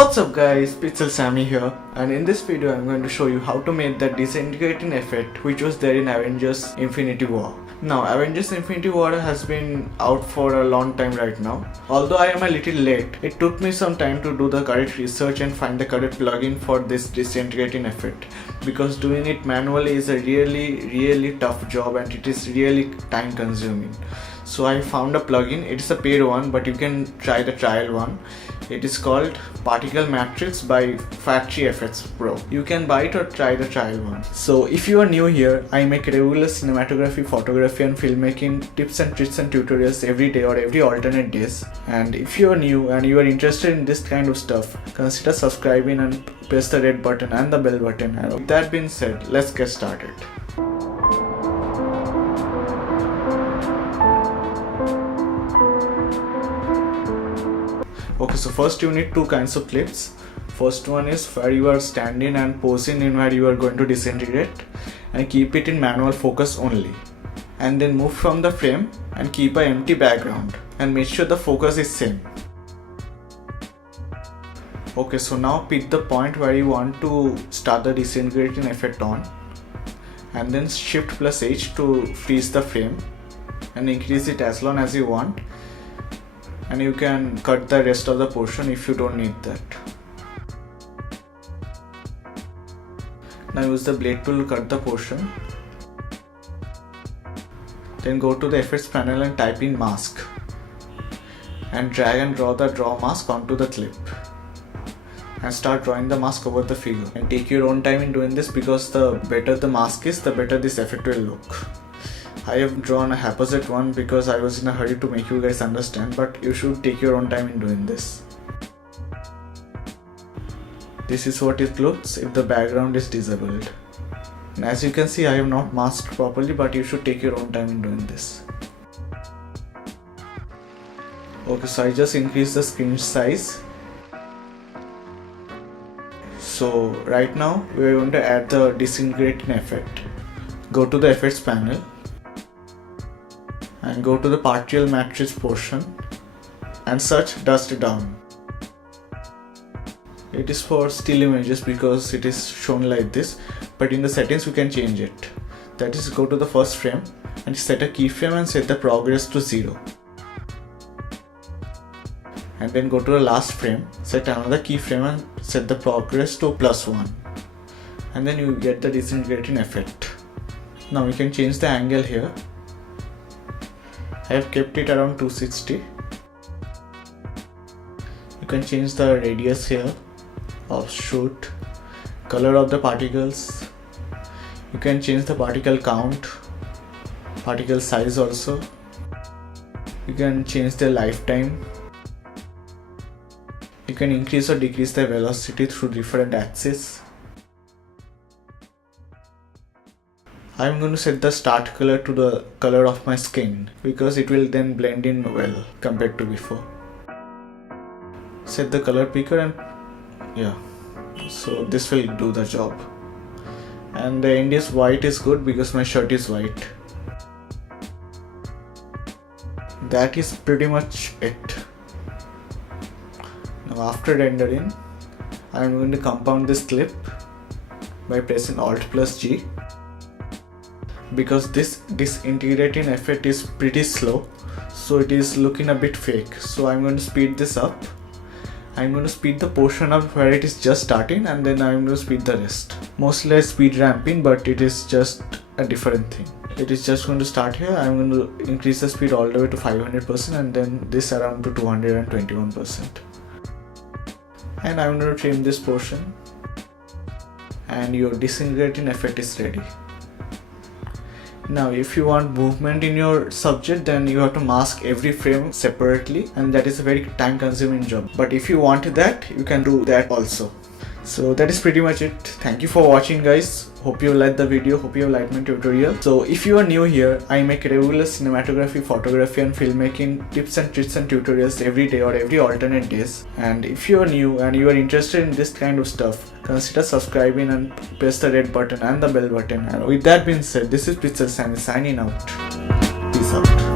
What's up guys, Pixel Samy here, and in this video I'm going to show you how to make that disintegrating effect which was there in Avengers Infinity War. Now Avengers Infinity War has been out for a long time right now. Although I am a little late, it took me some time to do the correct research and find the correct plugin for this disintegrating effect, because doing it manually is a really tough job and it is really time consuming. So I found a plugin. It is a paid one, but you can try the trial one. It is called Particle Matrix by FACTORYFX Pro. You can buy it or try the trial one. So if you are new here, I make regular cinematography, photography and filmmaking tips and tricks and tutorials every day or every alternate days. And if you are new and you are interested in this kind of stuff, consider subscribing and press the red button and the bell button. And with that being said, let's get started. Okay, so first you need two kinds of clips. First one is where you are standing and posing in where you are going to disintegrate, and keep it in manual focus only. And then move from the frame and keep an empty background and make sure the focus is same. Okay, so now pick the point where you want to start the disintegrating effect on, and then Shift plus H to freeze the frame and increase it as long as you want. And you can cut the rest of the portion if you don't need that. Now use the blade tool to cut the portion. Then go to the effects panel and type in mask. And drag and draw the draw mask onto the clip. And start drawing the mask over the figure. And take your own time in doing this, because the better the mask is, the better this effect will look. I have drawn a haphazard one because I was in a hurry to make you guys understand, but you should take your own time in doing this. This is what it looks if the background is disabled. And as you can see, I have not masked properly, but you should take your own time in doing this. Okay, so I just increased the screen size. So right now we are going to add the disintegrating effect. Go to the effects panel and go to the particle matrix portion and search dust down. It is for still images because it is shown like this, but in the settings we can change it. That is, go to the first frame and set a keyframe and set the progress to 0. And then go to the last frame, set another keyframe and set the progress to +1. And then you get the disintegrating effect. Now we can change the angle here. I have kept it around 260. You can change the radius here of shoot, color of the particles. You can change the particle count, particle size also. You can change the lifetime. You can increase or decrease the velocity through different axes. I'm going to set the start color to the color of my skin, because it will then blend in well compared to before. Set the color picker and yeah, so this will do the job. And the end is white is good because my shirt is white. That is pretty much it. Now after rendering, I'm going to compound this clip by pressing Alt plus G. Because this disintegrating effect is pretty slow, so it is looking a bit fake. So I'm going to speed this up. I'm going to speed the portion up where it is just starting, and then I'm going to speed the rest. Mostly I speed ramping, but it is just a different thing. It is just going to start here. I'm going to increase the speed all the way to 500% and then this around to 221%. And I'm going to trim this portion, and your disintegrating effect is ready. Now if you want movement in your subject, then you have to mask every frame separately, and that is a very time consuming job. But if you want that, you can do that also. So that is pretty much it. Thank you for watching guys. Hope you liked the video, hope you liked my tutorial. So if you are new here, I make regular cinematography, photography and filmmaking tips and tricks and tutorials every day or every alternate days. And if you are new and you are interested in this kind of stuff, consider subscribing and press the red button and the bell button. And with that being said, this is Pixel Samy signing out. Peace out.